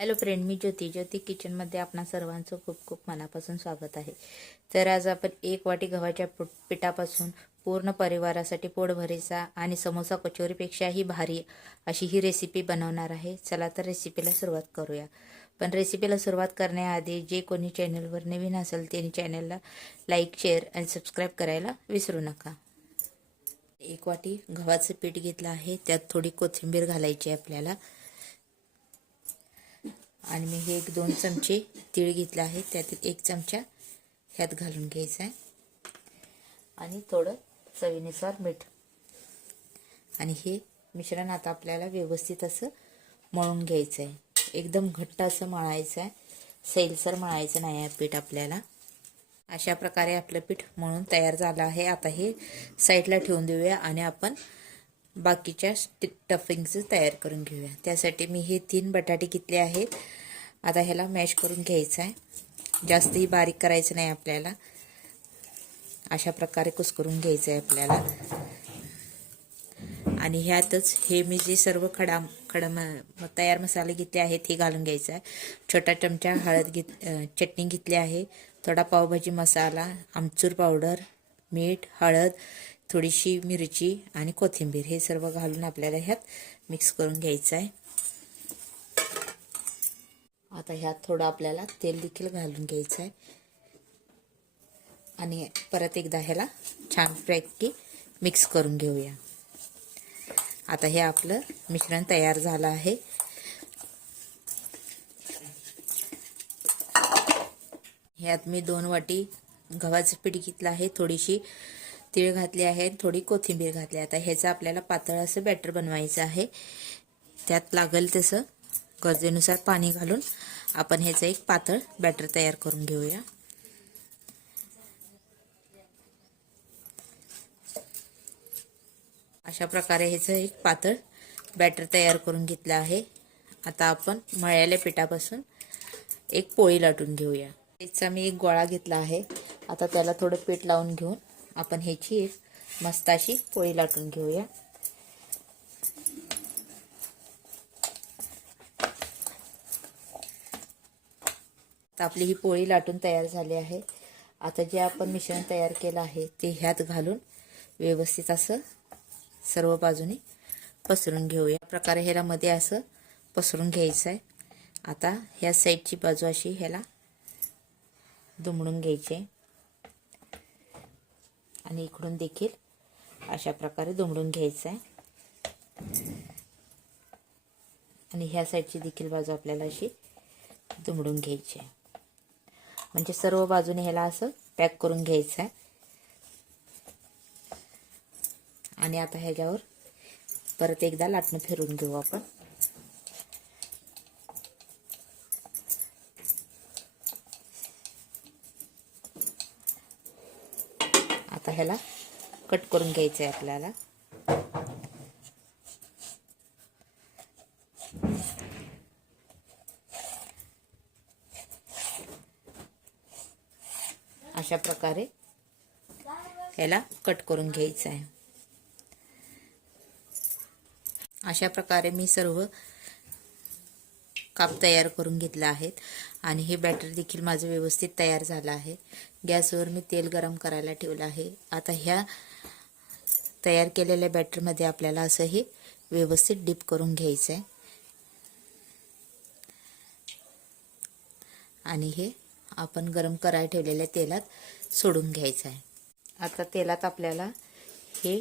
Hello friend मी ज्योती. ज्योती किचनमध्ये आपणा सर्वांचं खूप खूप मनापासून स्वागत आहे. तर आज आपण एक वाटी गव्हाच्या पिठापासून पूर्ण परिवारासाठी पोटभरीचा आणि समोसा कचोरीपेक्षाही भारी अशी ही रेसिपी बनवणार आहे. चला तर रेसिपीला सुरुवात करूया. पण रेसिपीला सुरुवात करण्याआधी जे कोणी चॅनलवर नवीन असेल त्यांनी चॅनलला लाईक शेअर आणि सबस्क्राईब करायला विसरू नका. एक वाटी गव्हाचं पीठ घेतलं आहे. त्यात थोडी कोथिंबीर घालायची आहे आपल्याला. आणि मी हे एक दोन चमचे तीळ घेतलं आहे. त्यातील एक चमचा ह्यात घालून घ्यायचा आहे. आणि थोडं चवीनुसार मीठ. आणि हे मिश्रण आता आपल्याला व्यवस्थित असं मळून घ्यायचं आहे. एकदम घट्ट असं मळायचं आहे. सैलसर मळायचं नाही आहे पीठ आपल्याला. अशा प्रकारे आपलं पीठ मळून तयार झालं आहे. आता हे साईडला ठेवून देऊया आणि आपण बाकीच्या टफिंग्स तयार करून घेऊया. त्यासाठी मी हे तीन बटाटे घेतले आहेत. आता ह्याला मॅश करून घ्यायचं आहे. जास्तही बारीक करायचं नाही आपल्याला. अशा प्रकारे कुस्करून घ्यायचं आहे आपल्याला. आणि ह्यातच हे मी जे सर्व खडा खडा म तयार मसाले घेतले आहेत हे घालून घ्यायचं आहे. छोटा चमचा हळद घेत चटणी घेतली आहे. थोडा पावभाजी मसाला आमचूर पावडर मीठ हळद थोडीशी मिरची आणि कोथिंबीर हे सर्व घालून आपल्याला ह्यात मिक्स करून घ्यायचं आहे. आता ह्यात थोडं आपल्याला तेल देखील घालून घ्यायचं आहे. आणि परत एकदा ह्याला छानपैकी मिक्स करून घेऊया. आता हे आपलं मिश्रण तयार झालं आहे. ह्यात मी दोन वाटी गव्हाचं पीठ घेतलं आहे. थोडीशी तीळ घातली आहे थोडी कोथिंबीर घातली आता ह्याचं आपल्याला पातळ असं बॅटर बनवायचं आहे. त्यात लागेल तसं गरजेनुसार पाणी घालून आपण ह्याचं एक पातळ बॅटर तयार करून घेऊया. अशा प्रकारे ह्याचं एक पातळ बॅटर तयार करून घेतलं आहे. आता आपण मळ्याल्या पिठापासून एक पोळी लाटून घेऊया. त्याचा मी एक गोळा घेतला आहे. आता त्याला थोडं पीठ लावून घेऊन आपण ह्याची एक मस्त अशी पोळी लाटून घेऊया. आपली ही पोळी लाटून तयार झाली आहे. आता जे आपण मिश्रण तयार केलं आहे ते ह्यात घालून व्यवस्थित असं सर्व बाजूने पसरून घेऊया. प्रकारे ह्याला मध्ये असं पसरून घ्यायचं आहे आता ह्या साईडची बाजू अशी ह्याला दुमडून घ्यायची आहे. आणि इकडून देखील अशा प्रकारे दुमडून घ्यायचं आहे आणि ह्या साईडची देखील बाजू आपल्याला अशी दुमडून घ्यायची आहे म्हणजे सर्व बाजूने ह्याला असं पॅक करून घ्यायचं आहे आणि आता ह्याच्यावर परत एकदा लाटणं फिरून घेऊ आपण आता ह्याला कट करून घ्यायचं आहे आपल्याला. अशा प्रकारे ह्याला कट करून घ्यायचं आहे अशा प्रकारे मी सर्व काप तयार करून घेतलं आहेत. आणि हे बॅटर देखील माझं व्यवस्थित तयार झालं आहे. गॅसवर मी तेल गरम करायला ठेवलं आहे. आता ह्या तयार केलेल्या बॅटरमध्ये आपल्याला असं हे व्यवस्थित डिप करून घ्यायचं आहे. आणि हे आपण गरम कराय ठेवलेल्या तेलात सोडून घ्यायचं आहे. आता तेलात आपल्याला हे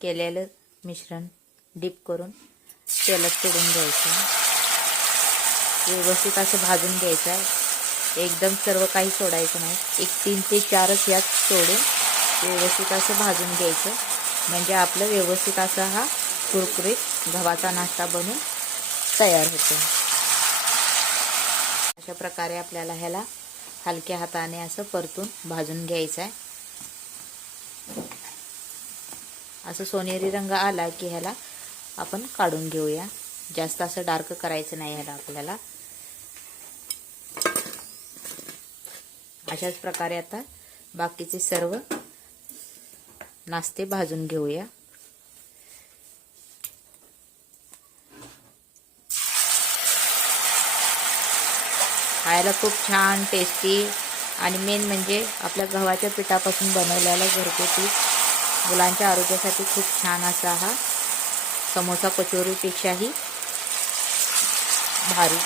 केलेलं मिश्रण डीप करून तेलात सोडून घ्यायचं. व्यवस्थित असं भाजून घ्यायचं. आहे एकदम सर्व काही सोडायचं नाही. एक तीन ते चारच यात सोडून व्यवस्थित असं भाजून घ्यायचं. म्हणजे आपलं व्यवस्थित असा हा कुरकुरीत गव्हाचा नाश्ता बनून तयार होतो. अशा प्रकारे आपल्याला ह्याला हलक्या हाताने असं परतून भाजून घ्यायचं आहे. असं सोनेरी रंग आला की ह्याला आपण काढून घेऊया. जास्त असं डार्क करायचं नाही ह्याला आपल्याला. अशाच प्रकारे आता बाकीचे सर्व नाश्ते भाजून घेऊया. खायला खूप छान टेस्टी आणि मेन म्हणजे आपल्या गव्हाच्या पिठापासून बनवलेला घरगुती मुलांच्या आरोग्यासाठी खूप छान असा हा समोसा कचोरीपेक्षाही भारी.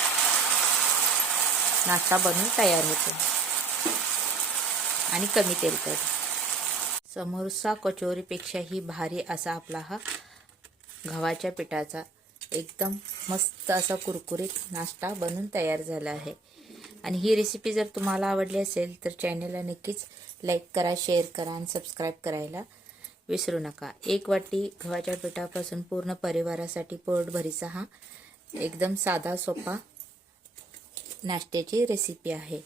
नाश्ता बनून तयार होतो. आणि कमी तेलकट समोसा कचोरीपेक्षाही भारी असा आपला हा गव्हाच्या पिठाचा एकदम मस्त असा कुरकुरीत नाश्ता बनून तयार झाला आहे. आणि ही रेसिपी जर तुम्हाला आवडली असेल तर चॅनलला नक्कीच लाईक करा शेअर करा आणि सबस्क्राईब करायला विसरू नका. एक वाटी गव्हाच्या पिठापासून पूर्ण परिवारासाठी पोटभरीचा हा एकदम साधा सोपा नाश्त्याची रेसिपी आहे.